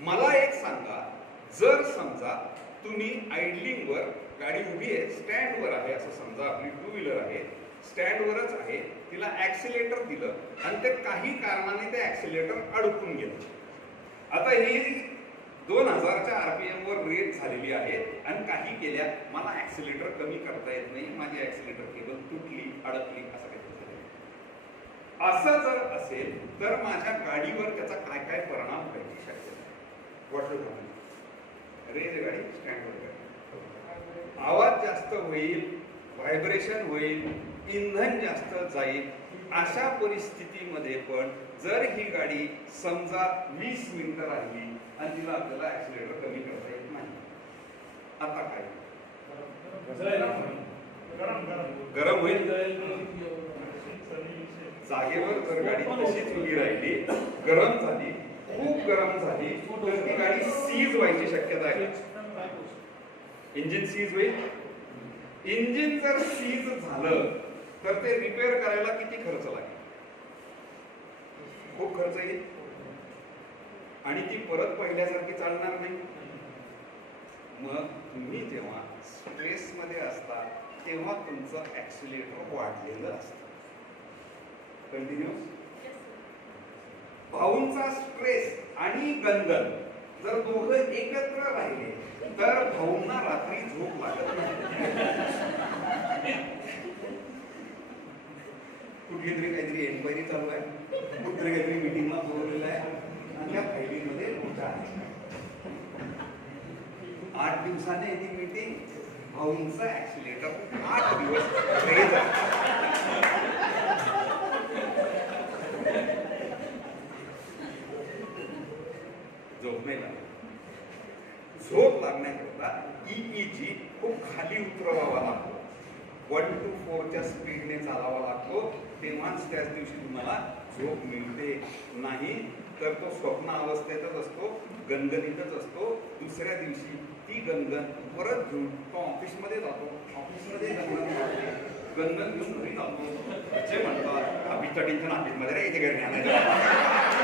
मला एक सांगा, जर समजा तुम्ही आयडलिंगवर गाडी उभी आहे, स्टँडवर आहे असं समजा, आपली टू व्हीलर आहे, स्टँडवरच आहे, तिला ऍक्सिलेटर दिलं आणि ते काही कारणाने ते ऍक्सिलेटर अडकून गेलं. आता ही 2000च्या RPM वर रेट झालेली आहे आणि काही केल्या, मला ऍक्सिलेटर कमी करता येत नाही, माझी ऍक्सिलेटर केबल तुटली, अडकली, असं काही झालं. असं जर असेल तर माझ्या गाडीवर त्याचा काय काय परिणाम व्हायची शक्यता आहे? वाटलं रेज गाडी स्टँडवर, आवाज जास्त होईल, व्हायब्रेशन होईल, इंधन जास्त जाईल. अशा परिस्थितीमध्ये पण जर ही गाडी समजा 20 मिनिटं राहिली आणि तिला आपल्याला ऍक्सिलेटर कमी करता येत नाही, आता काय? गरम होईल. जागेवर जर गाडी तशीच उभी राहिली, गरम झाली, खूप गरम झाली, तर ती गाडी सीज व्हायची शक्यता आहे. इंजिन सीज होईल. इंजिन जर सीज झालं तर ते रिपेअर करायला किती खर्च लागेल? खूप खर्च येईल आणि ती परत पहिल्यासारखी चालणार नाही. मग तुम्ही जेव्हा स्ट्रेस मध्ये असता तेव्हा तुमचं ऍक्सिलेटर वाढलेलं असतं. कंटिन्यूस. भाऊंचा स्ट्रेस आणि गंगन जर दोघं एकत्र राहिले तर भाऊंना रात्री झोप लागत नाही. कुठली तरी काहीतरी एन्क्वायरी चालू आहे, कुठतरी काहीतरी मीटिंगला बोलवलेलं आहे आणि त्या फायलीमध्ये मोठा आहे. 8 दिवसाने ती मीटिंग, भाऊंचं ऍक्सिलेटर 8 दिवस रेज झोप नाही लागत. झोप लागण्याकरता EEG खूप खाली उतरवावा लागतो. 1 to 4च्या स्पीडने चालावा लागतो, तेव्हाच त्याच दिवशी तुम्हाला झोप मिळते. नाही तर तो स्वप्न अवस्थेतच असतो, गणगणितच असतो. दुसऱ्या दिवशी ती गणगण परत घेऊन तो ऑफिसमध्ये जातो, ऑफिसमध्ये गणगण घेऊन घरी जातो. जे म्हणतात ऑफिसचं टेन्शन ऑफिसमध्ये रे, इथे घरी आणायचं.